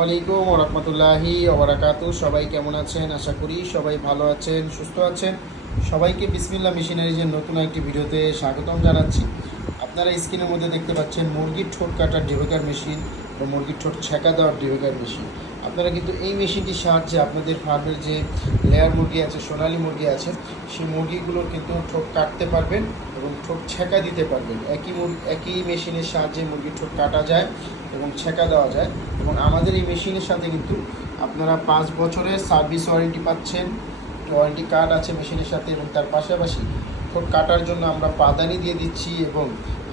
আসসালামাইকুম ওয়া রাহমাতুল্লাহি ওয়া বারাকাতুহু। সবাই কেমন আছেন? আশা করি সবাই ভালো আছেন, সুস্থ আছেন। সবাইকে বিসমিল্লাহ মেশিনারিজের নতুন একটি ভিডিওতে স্বাগতম জানাচ্ছি। আপনারা স্ক্রিনের মধ্যে দেখতে পাচ্ছেন মুরগির ঠোঁট কাটার ডিভেকার মেশিন বা মুরগির ঠোঁট ছেঁকা দেওয়ার ডিভেকার মেশিন। আপনারা কিন্তু এই মেশিনটির সাহায্যে আপনাদের ফার্মের যে লেয়ার মুরগি আছে, সোনালী মুরগি আছে, সেই মুরগিগুলোর কিন্তু ঠোঁট কাটতে পারবেন এবং ঠোঁট ছেঁকা দিতে পারবেন। একই মেশিনের সাহায্যে মুরগির ঠোঁট কাটা যায় এবং ছেঁকা দেওয়া যায়। এবং আমাদের এই মেশিনের সাথে কিন্তু আপনারা 5 বছরের সার্ভিস ওয়ারেন্টি পাচ্ছেন, ওয়ারেন্টি কার্ড আছে মেশিনের সাথে। এবং তার পাশাপাশি ঠোঁট কাটার জন্য আমরা পাদানি দিয়ে দিচ্ছি। এবং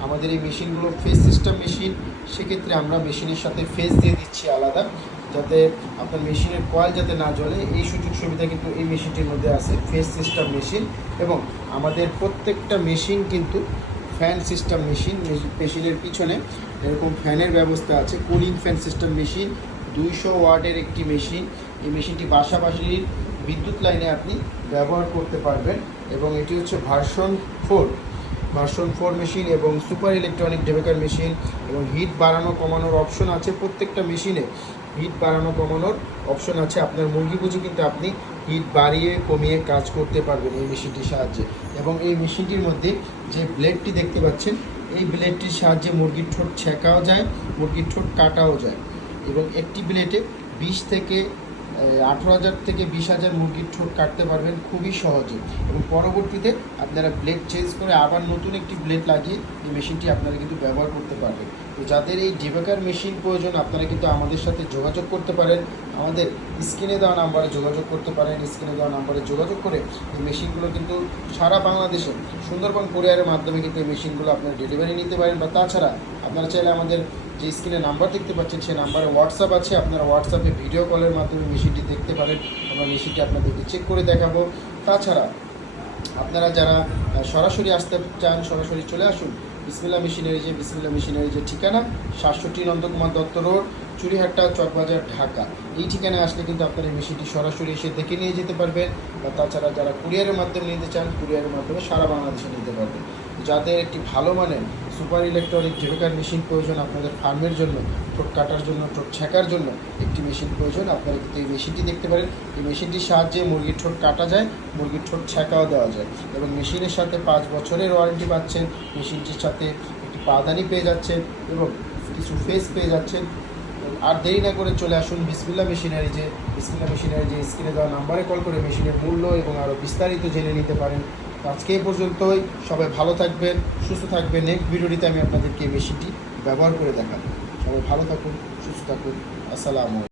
আমাদের এই মেশিনগুলো ফেস সিস্টেম মেশিন, সেক্ষেত্রে আমরা মেশিনের সাথে ফেস দিয়ে দিচ্ছি আলাদা, যাতে আপনার মেশিনের কয়েল যাতে না জ্বলে, এই সুযোগ সুবিধা কিন্তু এই মেশিনটির মধ্যে আছে। ফেস সিস্টেম মেশিন এবং আমাদের প্রত্যেকটা মেশিন কিন্তু ফ্যান সিস্টেম মেশিন। মেশিনের পিছনে এরকম ফ্যানের ব্যবস্থা আছে, কুলিং ফ্যান সিস্টেম মেশিন। 200 ওয়াটের একটি মেশিন। এই মেশিনটি বাসাবাসির বিদ্যুৎ লাইনে আপনি ব্যবহার করতে পারবেন। এবং এটি হচ্ছে ভার্সন 4 মেশিন এবং সুপার ইলেকট্রনিক ডেভেকার মেশিন। এবং হিট বাড়ানো কমানোর অপশন আছে প্রত্যেকটা মেশিনে। হিট বাড়ানো কমানোর অপশন আছে। আপনার মুরগি বুঝে কিন্তু আপনি হিট বাড়িয়ে কমিয়ে কাজ করতে পারবেন এই মেশিনটির সাহায্যে। এবং এই মেশিনটির মধ্যে যে ব্লেডটি দেখতে পাচ্ছেন, এই ব্লেডটির সাহায্যে মুরগির ঠোঁট ছেঁকাও যায়, মুরগির ঠোঁট কাটাও যায়। এবং একটি ব্লেডে 18,000 থেকে 20,000 মুরগির ঠোঁট কাটতে পারবেন খুবই সহজে। এবং পরবর্তীতে আপনারা ব্লেড চেঞ্জ করে আবার নতুন একটি ব্লেড লাগিয়ে এই মেশিনটি আপনারা কিন্তু ব্যবহার করতে পারবেন। তো যাদের এই ডেভেকার মেশিন প্রয়োজন, আপনারা কিন্তু আমাদের সাথে যোগাযোগ করতে পারেন। আমাদের স্ক্রিনে দেওয়া নাম্বারে যোগাযোগ করতে পারেন। স্ক্রিনে দেওয়া নাম্বারে যোগাযোগ করে এই মেশিনগুলো কিন্তু সারা বাংলাদেশে সুন্দরবন কোরিয়ারের মাধ্যমে কিন্তু এই মেশিনগুলো আপনারা ডেলিভারি নিতে পারেন। বা তাছাড়া আপনারা চাইলে আমাদের যে স্ক্রিনে নাম্বার দেখতে পাচ্ছেন, সেই নাম্বারে হোয়াটসঅ্যাপ আছে, আপনারা হোয়াটসঅ্যাপে ভিডিও কলের মাধ্যমে মেশিনটি দেখতে পারেন। আমরা মেশিনটি আপনাদেরকে চেক করে দেখাবো। তাছাড়া আপনারা যারা সরাসরি আসতে চান, সরাসরি চলে আসুন বিসমিল্লাহ মেশিনারি যে ঠিকানা, 67 নন্দকুমার দত্ত রোড, চুরিহাট্টা, চকবাজার, ঢাকা। এই ঠিকানায় আসলে কিন্তু আপনারা এই মেশিনটি সরাসরি এসে দেখে নিয়ে যেতে পারবেন। বা তাছাড়া যারা কুরিয়ারের মাধ্যমে নিতে চান, কুরিয়ারের মাধ্যমে সারা বাংলাদেশে নিতে পারবেন। যাদের একটি ভালো মানের সুপার ইলেকট্রনিক ডেভেকার মেশিন প্রয়োজন আপনাদের ফার্মের জন্য, ঠোঁট কাটার জন্য, ঠোঁট ছেঁকার জন্য একটি মেশিন প্রয়োজন, আপনারা কিন্তু এই মেশিনটি দেখতে পারেন। এই মেশিনটির সাহায্যে মুরগির ঠোঁট কাটা যায়, মুরগির ঠোঁট ছেঁকাও দেওয়া যায়। এবং মেশিনের সাথে 5 বছরের ওয়ারেন্টি পাচ্ছেন। মেশিনটির সাথে একটি পাদানি পেয়ে যাচ্ছেন এবং কিছু ফেস পেয়ে যাচ্ছেন। আর দেরি না করে চলে আসুন বিসমিল্লাহ মেশিনারি যে স্ক্রিনে দেওয়া নাম্বারে কল করে মেশিনের মূল্য এবং আরও বিস্তারিত জেনে নিতে পারেন। আজকে এই পর্যন্তই। সবাই ভালো থাকবেন, সুস্থ থাকবেন। নেক্সট ভিডিওটিতে আমি আপনাদেরকে এই মেশিনটি ব্যবহার করে দেখাবো। সবাই ভালো থাকুন, সুস্থ থাকুন। আসসালামু আলাইকুম।